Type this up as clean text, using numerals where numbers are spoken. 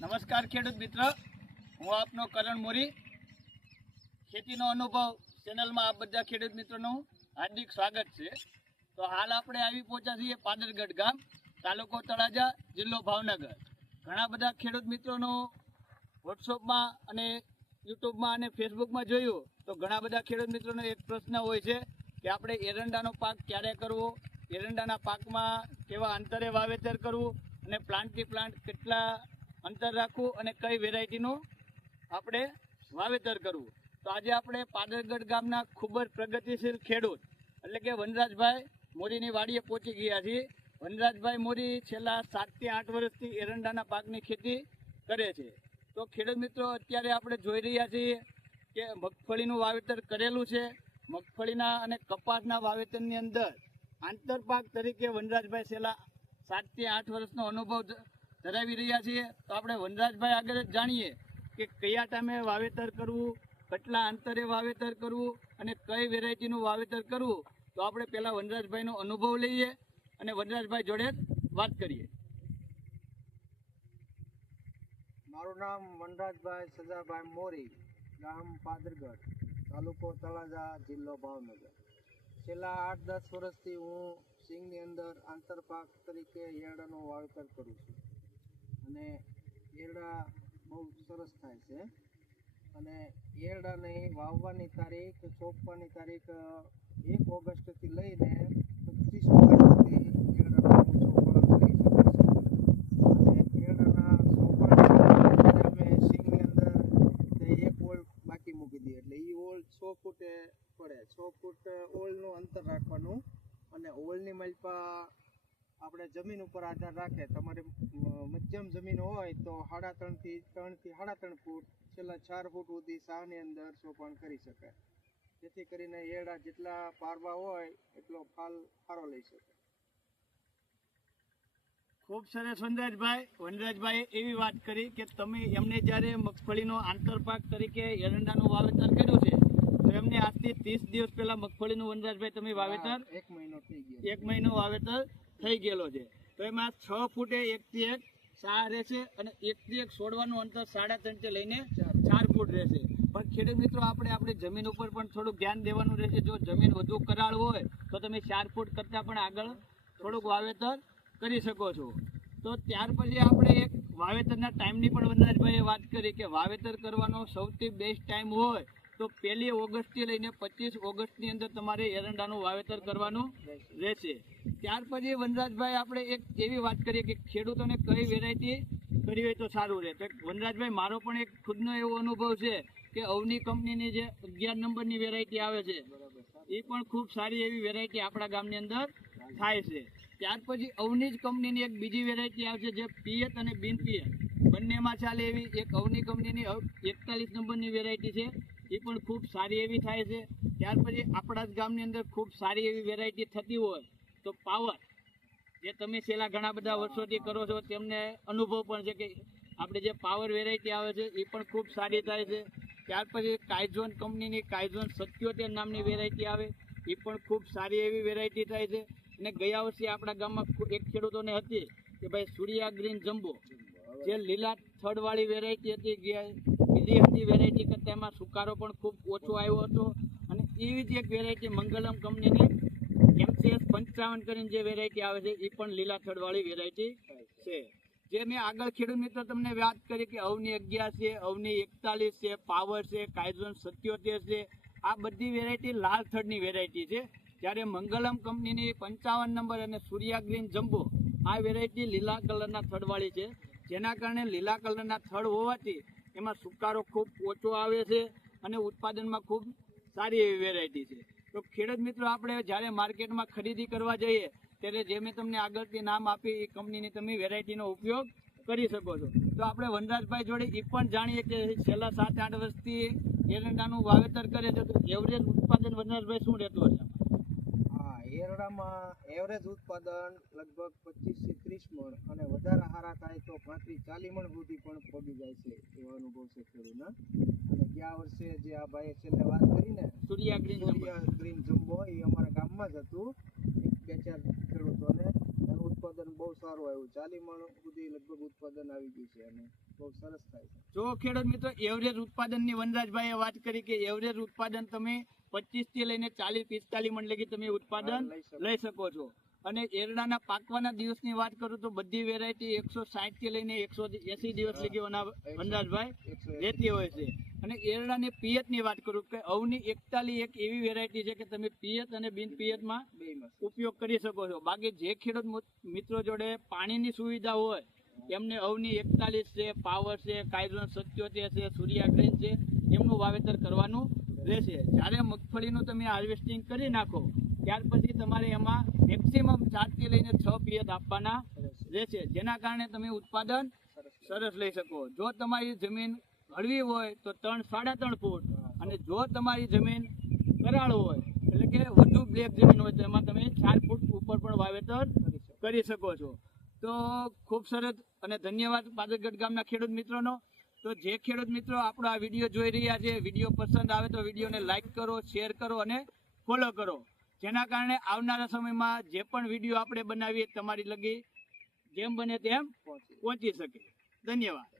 નમસ્કાર ખેડૂત મિત્ર, હું આપનો કરણ મોરી. ખેતીનો અનુભવ ચેનલમાં આ બધા ખેડૂત મિત્રોનું હાર્દિક સ્વાગત છે. તો હાલ આપણે આવી પહોંચ્યા છીએ પાદરગઢ ગામ, તાલુકો તળાજા, જિલ્લો ભાવનગર. ઘણા બધા ખેડૂત મિત્રોનું વોટ્સઅપમાં અને યુટ્યુબમાં અને ફેસબુકમાં જોયું તો ઘણા બધા ખેડૂત મિત્રોનો એક પ્રશ્ન હોય છે કે આપણે એરંડાનો પાક ક્યારે કરવો, એરંડાના પાકમાં કેવા અંતરે વાવેતર કરવું અને પ્લાન્ટથી પ્લાન્ટ કેટલા અંતર રાખવું અને કઈ વેરાયટીનું આપણે વાવેતર કરવું. તો આજે આપણે પાદરગઢ ગામના ખૂબ જ પ્રગતિશીલ ખેડૂત એટલે કે વનરાજભાઈ મોરીની વાડીએ પહોંચી ગયા છીએ. વનરાજભાઈ મોરી છેલ્લા 7 થી 8 વર્ષથી એરંડાના પાકની ખેતી કરે છે. તો ખેડૂત મિત્રો, અત્યારે આપણે જોઈ રહ્યા છીએ કે મગફળીનું વાવેતર કરેલું છે. મગફળીના અને કપાસના વાવેતરની અંદર આંતરપાક તરીકે વનરાજભાઈ છેલ્લા 7 થી 8 વર્ષનો અનુભવ ધરાવી રહ્યા છીએ. તો આપણે વનરાજભાઈ આગળ જ જાણીએ કે કયા ટાઈમે વાવેતર કરવું, કેટલા અંતરે વાવેતર કરવું અને કઈ વેરાયટીનું વાવેતર કરવું. તો આપણે પહેલાં વનરાજભાઈનો અનુભવ લઈએ અને વનરાજભાઈ જોડે વાત કરીએ. મારું નામ વનરાજભાઈ સજાભાઈ મોરી, ગામ પાદરગઢ, તાલુકો તળાજા, જિલ્લો ભાવનગર. છેલ્લા 8-10 વર્ષથી હું સિંગની અંદર આંતરપાક તરીકે એરડાનું વાવેતર કરું છું અને એરડા બહુ સરસ થાય છે. અને એરડાને વાવવાની તારીખ, ચોપવાની તારીખ 1 ઓગસ્ટથી લઈને 25 ઓગસ્ટ સુધી એરડાનો ચોપણ કરી શકું છું. અને એરડાના ચોપણ અમે સિંગની અંદર એક ઓળ બાકી મૂકી દઈએ એટલે એ ઓળ 6 ફૂટે પડે. 6 ફૂટ ઓળનું અંતર રાખવાનું અને ઓળની માલપા આપણે જમીન ઉપર આધાર રાખે. તમારે મધ્યમ જમીન હોય તો 3.5 થી 3.5 ફૂટ, છેલ્લા 4 ફૂટ સુધી સાની અંદર સોપાણ કરી શકાય, જેથી કરીને એરડા જેટલા પારવા હોય એટલો ફાલ સારો લઈ શકે. ખૂબ સરસ વનરાજભાઈ. વનરાજભાઈએ એવી વાત કરી કે તમે એમને જ્યારે મગફળીનો આંતરપાક તરીકે એરંડાનું વાવેતર કર્યું છે તો એમને આજથી 30 દિવસ પહેલા મગફળીનું વનરાજભાઈ તમે વાવેતર 1 મહિનો થઈ ગયો, 1 મહિનો વાવેતર થઈ ગયેલો છે. તો એમાં 6 ફૂટે 1 થી 1 સા રહેશે અને 1 થી 1 છોડવાનું અંતર 3.5 થી લઈને 4 ફૂટ રહેશે. પણ ખેડૂત મિત્રો, આપણે જમીન ઉપર પણ થોડુંક ધ્યાન દેવાનું રહેશે. જો જમીન વધુ કરાળ હોય તો તમે 4 ફૂટ કરતાં પણ આગળ થોડુંક વાવેતર કરી શકો છો. તો ત્યાર પછી આપણે એક વાવેતરના ટાઈમની પણ વનરાજભાઈએ વાત કરી કે વાવેતર કરવાનો સૌથી બેસ્ટ ટાઈમ હોય તો 1 ઓગસ્ટથી લઈને 25 ઓગસ્ટની અંદર તમારે એરંડાનું વાવેતર કરવાનું રહેશે. ત્યાર પછી વનરાજભાઈ આપણે એક એવી વાત કરીએ કે ખેડૂતોને કઈ વેરાયટી કરવી હોય તો સારું રહે. તો વનરાજભાઈ, મારો પણ એક ખુદનો એવો અનુભવ છે કે અવની કંપનીની જે 11 નંબરની વેરાયટી આવે છે એ પણ ખૂબ સારી એવી વેરાયટી આપણા ગામની અંદર થાય છે. ત્યાર પછી અવની જ કંપનીની એક બીજી વેરાયટી આવે છે જે પિયત અને બિન પિયત બંનેમાં ચાલે એવી એક અવની કંપનીની 41 નંબરની વેરાયટી છે, એ પણ ખૂબ સારી એવી થાય છે. ત્યાર પછી આપણા જ ગામની અંદર ખૂબ સારી એવી વેરાયટી થતી હોય તો પાવર, જે તમે છેલ્લા ઘણા બધા વર્ષોથી કરો છો તેમને અનુભવ પણ છે કે આપણે જે પાવર વેરાયટી આવે છે એ પણ ખૂબ સારી થાય છે. ત્યાર પછી કાઇઝોન કંપનીની કાઇઝોન 77 નામની વેરાયટી આવે, એ પણ ખૂબ સારી એવી વેરાયટી થાય છે. અને ગયા વર્ષે આપણા ગામમાં એક ખેડૂતોને હતી કે ભાઈ સૂર્યા ગ્રીન જમ્બો, જે લીલા થડવાળી વેરાયટી હતી, બીજી હતી વેરાયટી કરતાં એમાં સુકારો પણ ખૂબ ઓછો આવ્યો હતો. અને એવી જ એક વેરાયટી મંગલમ કંપનીની MCS 55 કરીને જે વેરાયટી આવે છે એ પણ લીલા થડવાળી વેરાયટી છે. જે મેં આગળ ખેડૂત મિત્રો તમને વાત કરી કે અવની 11 છે, અવની 41 છે, પાવર છે, કાઇઝોન 77 છે, આ બધી વેરાયટી લાલ થડની વેરાયટી છે. જ્યારે મંગલમ કંપનીની 55 નંબર અને સૂર્યા ગ્રીન જમ્બો આ વેરાયટી લીલા કલરના થડવાળી છે, જેના કારણે લીલા કલરના થડ હોવાથી એમાં સુકારો ખૂબ ઓછો આવે છે અને ઉત્પાદનમાં ખૂબ સારી એવી વેરાયટી છે. તો ખેડૂત મિત્રો, આપણે જ્યારે માર્કેટમાં ખરીદી કરવા જઈએ ત્યારે જે મેં તમને આગળથી નામ આપી એ કંપનીની તમે વેરાયટીનો ઉપયોગ કરી શકો છો. તો આપણે વનરાજભાઈ જોડે એ પણ જાણીએ કે છેલ્લા 7-8 વર્ષથી એરંડાનું વાવેતર કરે છે તો એવરેજ ઉત્પાદન વનરાજભાઈ શું રહેતું હશે? એરડામાં એવરેજ ઉત્પાદન લગભગ 25 થી 30 મણ અને વધારે સારા થાય તો 35 થી 40 મણ સુધી પણ પહોંચી જાય છે, એવો અનુભવ છે ખેડૂતના. અને ગયા વર્ષે જે આ ભાઈએ છેલ્લે વાત કરી ને સૂર્યા ગ્રીન જમ્બો, એ અમારા ગામમાં જ હતું. 2-4 ખેડૂતોને એનું ઉત્પાદન બહુ સારું આવ્યું, 40 મણ સુધી લગભગ ઉત્પાદન આવી ગયું છે અને બહુ સરસ થાય છે. જો ખેડૂત મિત્રો એવરેજ ઉત્પાદનની વનરાજભાઈએ વાત કરી કે એવરેજ ઉત્પાદન તમે 25 થી લઈને 40-45 મણ લગી તમે ઉત્પાદન લઈ શકો છો. અને એરડાના પાકવાના દિવસની વાત કરું તો બધી વેરાયટી 160 થી લઈને 180 દિવસ લગી વનરાજભાઈ રહેતી હોય છે. અને એરડાની પિયતની વાત કરું કે અવની 41 એક એવી વેરાયટી છે કે તમે પિયત અને બિન પિયતમાં ઉપયોગ કરી શકો છો. બાકી જે ખેડૂત મિત્રો જોડે પાણીની સુવિધા હોય એમને અવની 41 છે, પાવર છે, કાયઝોન 77 છે, સૂર્યા ગ્રીન છે, એમનું વાવેતર કરવાનું રહેશે. જ્યારે મગફળીનું તમે હાર્વેસ્ટિંગ કરી નાખો ત્યાર પછી તમારે એમાં મેક્સિમમ 4 થી લઈને 6 પિયત આપવાના રહેશે, જેના કારણે તમે ઉત્પાદન સરસ લઈ શકો. જો તમારી જમીન હળવી હોય તો 3-3.5 ફૂટ, અને જો તમારી જમીન કરાળ હોય એટલે કે વધુ બ્લેક જમીન હોય તો એમાં તમે 4 ફૂટ ઉપર પણ વાવેતર કરી શકો છો. તો ખૂબ સરસ અને ધન્યવાદ પાદરગઢ ગામના ખેડૂત મિત્રોનો. તો જે ખેડૂત મિત્રો આપણો આ વિડીયો જોઈ રહ્યા છે, વિડીયો પસંદ આવે તો વિડીયોને લાઈક કરો, શેર કરો અને ફોલો કરો, જેના કારણે આવનારા સમયમાં જે પણ વિડીયો આપણે બનાવીએ તમારી લગી જેમ બને તેમ પહોંચી શકે. ધન્યવાદ.